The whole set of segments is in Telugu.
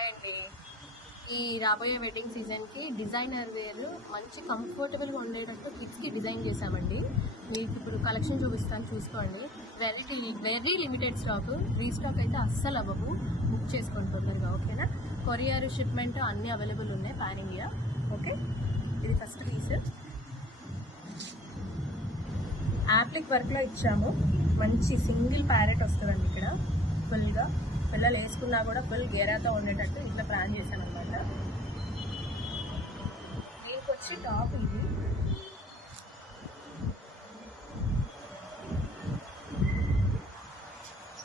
హాయ్ అండి. ఈ రాబోయే వెడ్డింగ్ సీజన్కి డిజైనర్ వేర్ మంచి కంఫర్టబుల్గా ఉండేటట్టు కిడ్స్కి డిజైన్ చేశామండి. మీకు ఇప్పుడు కలెక్షన్ చూపిస్తాను, చూసుకోండి. వెరీ లిమిటెడ్ స్టాక్, రీస్టాక్ అయితే అస్సలు అవ్వవు. బుక్ చేసుకోండి తొందరగా, ఓకేనా? కొరియర్ షిప్మెంట్ అన్నీ అవైలబుల్ ఉన్నాయి పాన్ ఇండియా. ఓకే, ఇది ఫస్ట్ పీస్ యాప్లిక్ వర్క్లో ఇచ్చాము. మంచి సింగిల్ ప్యారెట్ వస్తుందండి ఇక్కడ. ఫుల్గా పిల్లలు వేసుకున్నా కూడా ఫుల్ గేరాతో ఉండేటట్టు ఇట్లా ప్లాన్ చేశాను అనమాట. దీనికి వచ్చి టాప్ ఇది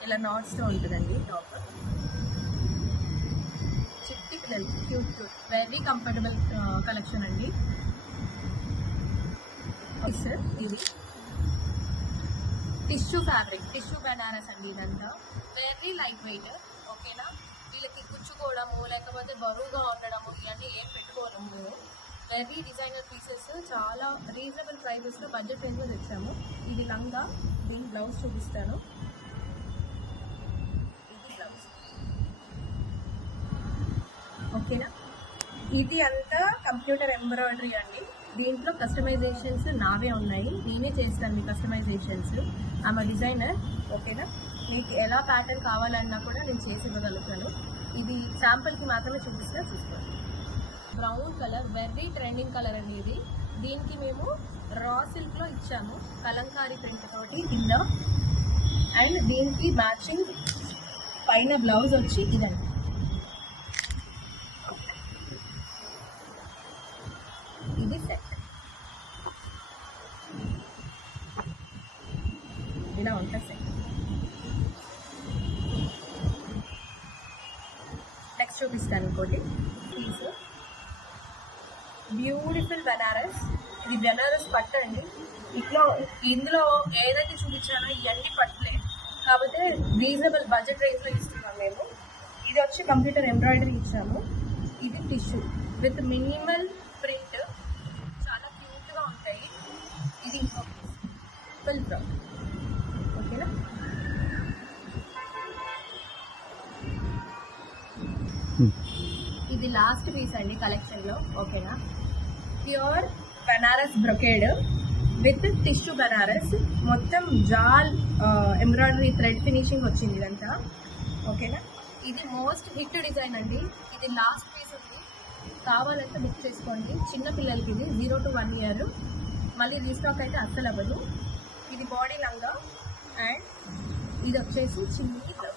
ఇలా నాట్స్తో ఉంటుందండి. టాప్ చిట్టి పిల్లలకి cute cute very comfortable collection అండి. ఇది టిష్యూ ఫ్యాబ్రిక్, టిష్యూ బనారస్ అండి. ఇదంతా వెరీ లైట్ వెయిట్, ఓకేనా? వీళ్ళకి గుచ్చుకోవడము లేకపోతే బరువుగా ఉండడము ఇవన్నీ ఏం పెట్టుకోవడము. వెరీ డిజైనర్ పీసెస్, చాలా రీజనబుల్ ప్రైజెస్లో బడ్జెట్ రేంజ్లో తెచ్చాము. ఇది లంగా, దీని బ్లౌజ్ చూపిస్తాను. ఇది బ్లౌజ్, ఓకేనా? ఇది అంతా కంప్యూటర్ ఎంబ్రాయిడరీ అండి. దీంట్లో కస్టమైజేషన్స్ నావే ఉన్నాయి, నేనే చేస్తాను మీ కస్టమైజేషన్స్. ఆమె డిజైనర్, ఓకేనా? మీకు ఎలా ప్యాటర్న్ కావాలన్నా కూడా నేను చేసి ఇవ్వగలుగుతాను. ఇది శాంపుల్కి మాత్రమే చూపిస్తా, చూసుకోండి. Brown colour very trending colour అండి ఇది. దీనికి మేము రా సిల్క్లో ఇచ్చాము కలంకారీ ప్రింట్ తోటి కింద. అండ్ దీనికి మ్యాచింగ్ పైన బ్లౌజ్ వచ్చి ఇదండి. ఇది సెట్ ఇలా ఉంటుంది సెట్. నెక్స్ట్ చూపిస్తాను ఇంకోటి పీస్. బ్యూటిఫుల్ బనారస్, ఇది బనారస్ పట్టు అండి. ఇందులో ఏదైతే చూపించానో ఇవన్నీ పట్టులే, కాకపోతే రీజనబుల్ బడ్జెట్ రేంజ్లో ఇస్తున్నాం మేము. ఇది వచ్చి కంప్యూటర్ ఎంబ్రాయిడరీ ఇచ్చాము. ఇది టిష్యూ విత్ మినిమల్ ప్రింట్, చాలా క్యూట్గా ఉంటాయి. ఇది ఇంకో ఫుల్ ఫ్రాక్, ఓకేనా? ఇది లాస్ట్ పీస్ అండి కలెక్షన్లో, ఓకేనా? Pure Banaras brocade with tissue Banaras, మొత్తం జాల్ ఎంబ్రాయిడరీ థ్రెడ్ ఫినిషింగ్ వచ్చింది ఇదంతా, ఓకేనా? ఇది మోస్ట్ హిట్ డిజైన్ అండి. ఇది లాస్ట్ పీస్ ఉంది, కావాలంటే బుక్ చేసుకోండి. చిన్న పిల్లలకి ఇది 0 to 1 year, మళ్ళీ రీస్టాక్ అయితే అస్సలు అవ్వదు. ఇది బాడీ లంగా అండ్ ఇది వచ్చేసి చిన్ని బ్లౌజ్.